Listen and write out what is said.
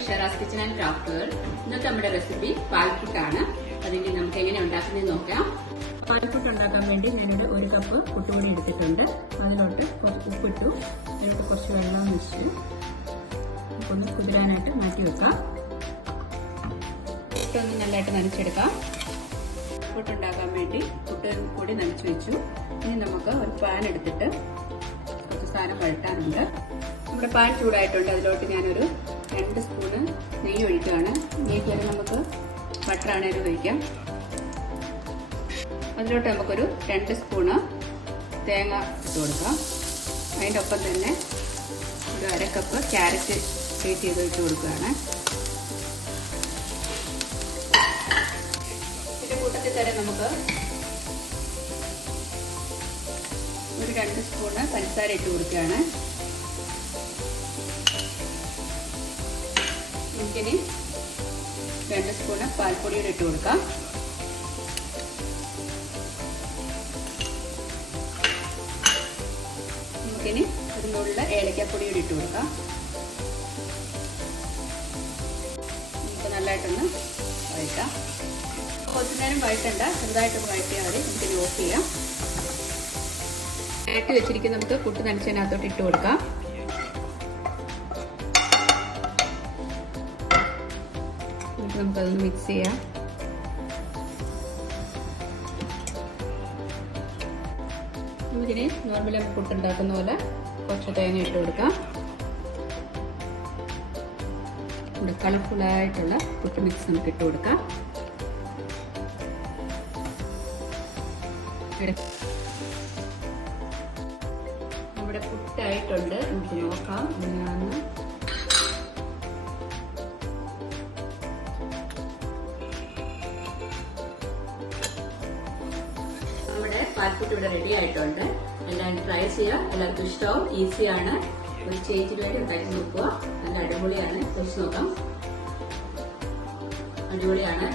Sheraz kitchen and ക്രാഫ്റ്റുകൾ ഇന്നത്തെ നമ്മുടെ റെസിപ്പി പാൽപുട്ടാണ്. അതിന് നമുക്ക് എങ്ങനെ ഉണ്ടാക്കുന്നത് നോക്കാം. പാൽപുട്ട് ഉണ്ടാക്കാൻ വേണ്ടി ഞാനിവിടെ ഒരു കപ്പ് പുട്ടുപൊടി എടുത്തിട്ടുണ്ട്. അതിലോട്ട് കുറച്ച് ഉപ്പിട്ടു. അതിലോട്ട് കുറച്ച് വെള്ളം ഒഴിച്ചു. ഒന്ന് കുതിരാനായിട്ട് മാറ്റി വെക്കാം. പുട്ടൊന്ന് നല്ലതായിട്ട് നനച്ചെടുക്കാം. പുട്ടുണ്ടാക്കാൻ വേണ്ടി പുട്ട് കൂടി നനച്ചു വെച്ചു. ഇനി നമുക്ക് ഒരു പാൻ എടുത്തിട്ട് കുറച്ച് സാധനം വഴട്ടാനുണ്ട് നമ്മുടെ പാൻ ചൂടായിട്ടുണ്ട്. അതിലോട്ട് ഞാനൊരു രണ്ട് സ്പൂണ് നെയ്യ് ഒഴിക്കുകയാണ് നെയ്യ് വരെ നമുക്ക് ബട്ടറാണേലും ഒഴിക്കാം. അതിലോട്ട് നമുക്കൊരു രണ്ട് സ്പൂണ് തേങ്ങ ഇട്ട് കൊടുക്കാം. അതിന്റെ ഒപ്പം തന്നെ ഒരു അരക്കപ്പ് കപ്പ് ക്യാരറ്റ് ഗ്രേറ്റ് ചെയ്ത് ഇട്ട് കൊടുക്കുകയാണ്. ഇതിന്റെ കൂട്ടത്തിൽ തന്നെ നമുക്ക് ഒരു രണ്ട് സ്പൂണ് പഞ്ചസാര ഇട്ട് കൊടുക്കുകയാണ്. നമുക്കിനി രണ്ട് സ്പൂണ് പാൽപ്പൊടിയുടെ ഇട്ട് കൊടുക്കാം. നമുക്കിനി ഒരു നുള്ള ഏലക്കാപ്പൊടിയുടെ ഇട്ട് കൊടുക്കാം. നമുക്ക് നല്ലതായിട്ടൊന്ന് വഴറ്റാം. കുറച്ച് നേരം വഴറ്റണ്ട ചെറുതായിട്ടൊന്ന് വഴറ്റിയാൽ മതി. നമുക്കിനി ഓഫ് ചെയ്യാം. ആയിട്ട് വെച്ചിരിക്കുന്ന നമുക്ക് പുട്ട് നനച്ചതിനകത്തോട്ട് ഇട്ട് കൊടുക്കാം. നമുക്കതൊന്ന് മിക്സ് ചെയ്യാം. നമുക്കിനി നോർമലി നമുക്ക് പുട്ടുണ്ടാക്കുന്ന പോലെ കുറച്ച് തേങ്ങ ഇട്ട് കൊടുക്കാം. ഇവിടെ കളർഫുള്ളായിട്ടുള്ള പുട്ട് മിക്സ് നമുക്ക് ഇട്ട് കൊടുക്കാം. നമ്മുടെ പുട്ടായിട്ടുണ്ട് നമുക്ക് നോക്കാം. എങ്ങനെയാണെന്ന് പാൽപ്പുട്ട് ഇവിടെ റെഡി ആയിട്ടുണ്ട്. എല്ലാവരും ട്രൈ ചെയ്യുക എല്ലാവർക്കും ഇഷ്ടവും. ഈസിയാണ് ഒരു ചേച്ചിന് വേണ്ടി ഉണ്ടാക്കി നോക്കുക നല്ല അടിപൊളിയാണ്. കഴിച്ച് നോക്കാം. അടിപൊളിയാണ്.